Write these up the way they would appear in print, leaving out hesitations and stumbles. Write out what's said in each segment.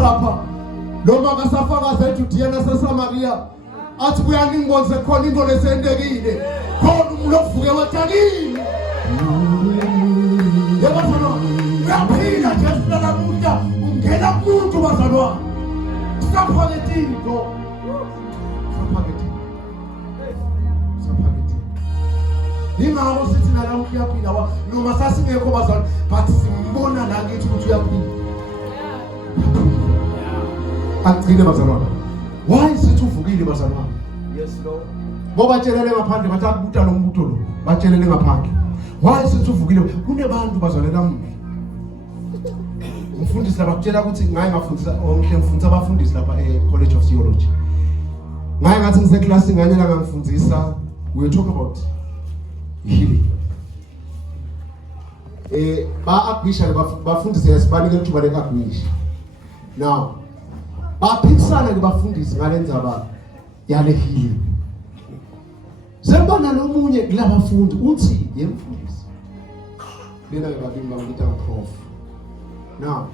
lapha noma kasafakaza eJudiya naseSamaria athi kuyaningoze khona into lesendekile khona umuntu ovuke wathakile yabafana uyaphila Jesu lamuhla ungena kumuntu bazalwane saphakethini do ingakho sithi nala uyaphila noma sasingekho bazalwane but simbona la ngithi ukuthi uyaphila agcine bazalwane why sithi uvukile bazalwane yes Lord ngoba tshelele ngaphandle bathi akubuta lo mbutho lo batshelele ngaphandle why sithi uvukile kunebantu bazalwane namuhla umfundisi labakutshela ukuthi ngaye ngafundisa onke ngifundisa abafundisi lapha College of Theology ngaye ngathi ngise-class nganye la ngangifundisa we talk about healing ba-agwisha bafundisi yasibanike ithuba leka-agwisha now baphikisana ke bafundisi ngale ndzaba yale healing sembona nomunye kula bafundi uthi yemfundisi lena ke babini bangita prof. Now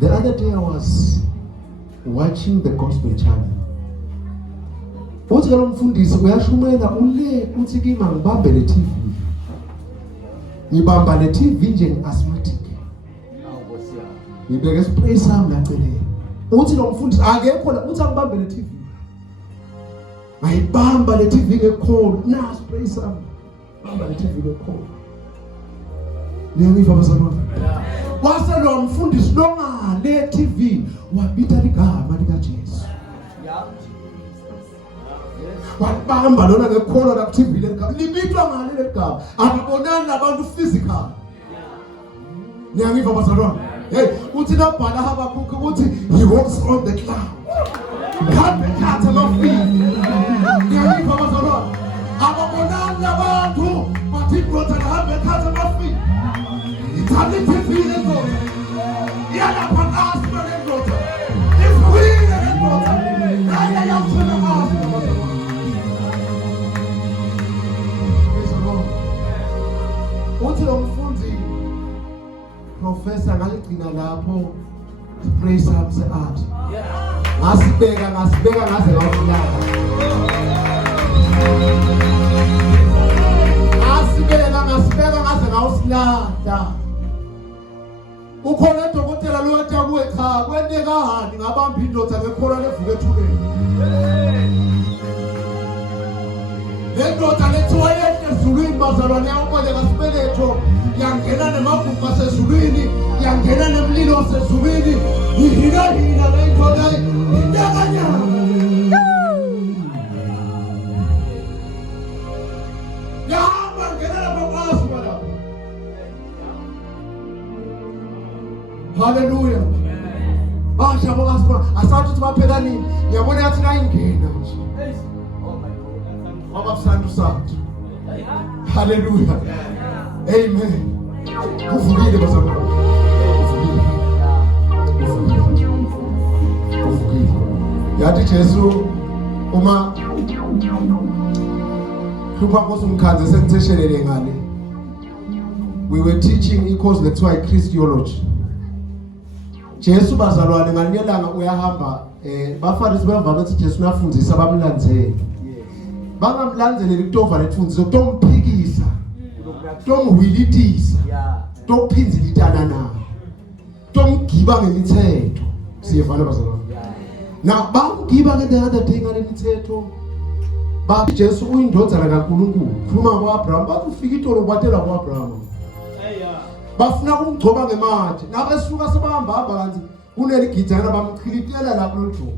the other day I was watching the gospel channel. Uthi lo mfundisi uyashumela ule uthi kimi ngibambe le TV. Ngibamba le TV nje asthmatic. Ngibeke spray sami laceleni. Uthi lo mfundisi akekho la uthi angibambe le TV. Ngayibamba le TV ngekholo na spray sami. Bamba le TV ngekholo. Niyayiva bazalwane. Wase lo mfundisi longa le TV wabita ligama lika Jesu. Wabamba lona ngekholo la TV legama libitwa ngale legama akubonani nabantu physical. Niyayiva bazalwane. Hey, uthi nabhala Habakukhi uthi he walks on the cloud. Kambe kathe lofini. Niyayiva bazalwane. Akubonani nabantu bathi brother kambe kathe lofini. Itali TV legama. Yana pangasma legama. Ifwini legama. Aya yafuna asma. Uthi lo mfundi professor ngaligcina lapho praise up se art ngasibeka ngaze ngawulala ngasibeka ngaze ngawusilahla ukhona dokotela lo wathi kuwe cha kwenteka hani ngabamba indoda ngekhola levuke ethubeni lendoda lethiwa yehle ezulwini bazalwane yawubone ngasibeletho yangena nemagugu asezulwini yangena nemlilo wasezulwini ihila le ndoda indakanyana yahamba ngena lapho lapho. Hallelujah. Basha bokasipha asathi ukuthi baphela nini ngiyabona yathi nayingena nje abasandu sathi. Hallelujah. Amen. Uvukile bazalwane. Uvukile. Yathi Jesu uma kuba kusumkhanze senteshelele ngale. We were teaching course lethiwa Christology. Jesu bazalwane ngalelanga uyahamba bafarisi bavama ukuthi Jesu nafundisa bamlandzele. Bangamlandzeli kutova letfundiso kutomphikisa kutomhwilitisa tophinzilitana naye tomgiba ngemithetho siyevana bazalwane na bamgiba ngendaba ngale mithetho bathi Jesu uyindodana kaNkulunkulu khuluma kwaAbraham bathi ufika itolo kwatela kwaAbraham bafuna kumgcoba ngematshe nabesuka sebahamba kanzi kuneligijana bamchilitela lapho lojonga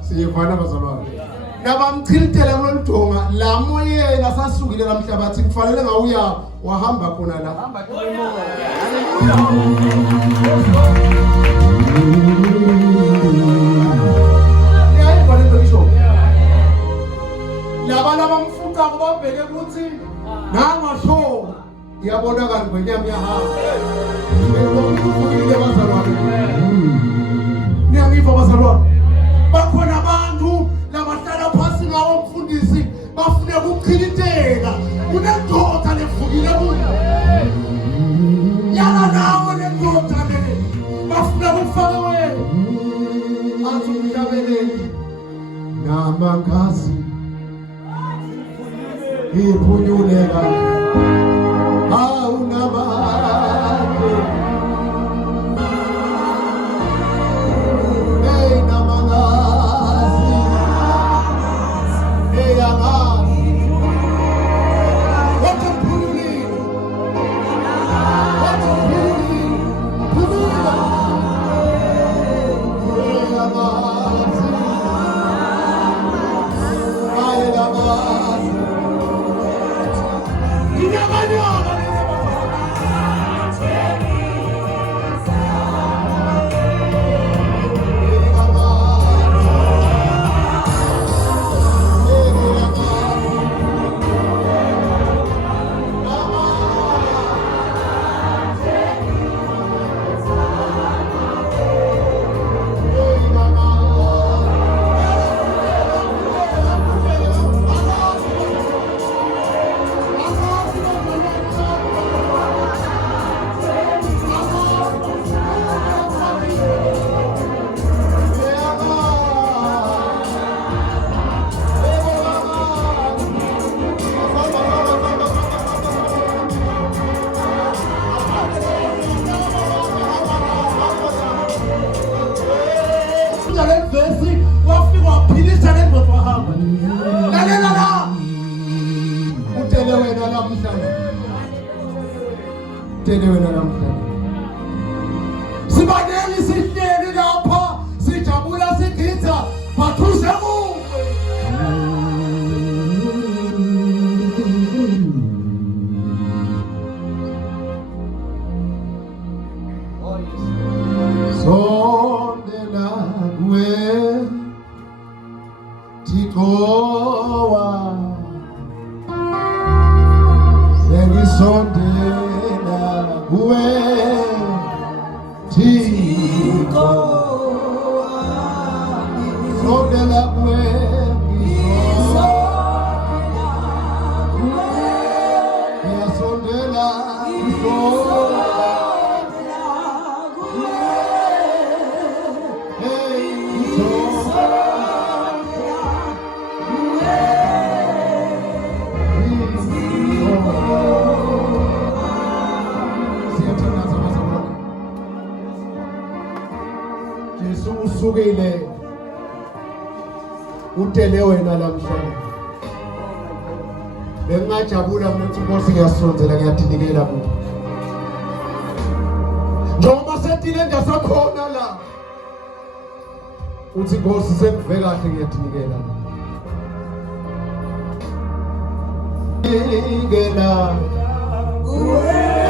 siyevana bazalwane nabamchilitela kulontonga la moye ngasasukile lamhlabathi kufanele ngawuya wahamba khona la hamba kumoya. Niyayibona into isho labana bamfuqa kubabheke ukuthi nangasho iyabonakala kwenyama yahamba ngeke bazalwane niyangiva bazalwane bakhona abantu labahlala phansi ngawo mfundisi bafune ukuchilitela kunendoda levukile kuyo yala nawo lendoda le mangazi iphunyuleka awunamandla namangazi eyangazi Sibadeli sihleli lapha sijabula sigitha bathuze kuwe sondela kuwe Thixowa sengisondela kuwe Thixo sondela kuwe sondela Yesu usukile utele wena namhlanje bengajabula ukuthi Nkosi ngiyasondzela ngiyadinikela kuwe njengoba setile ndasakhona la uthi Nkosi sengive kahle ngiyadinikela ngiyadinikela kuwe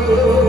Lord.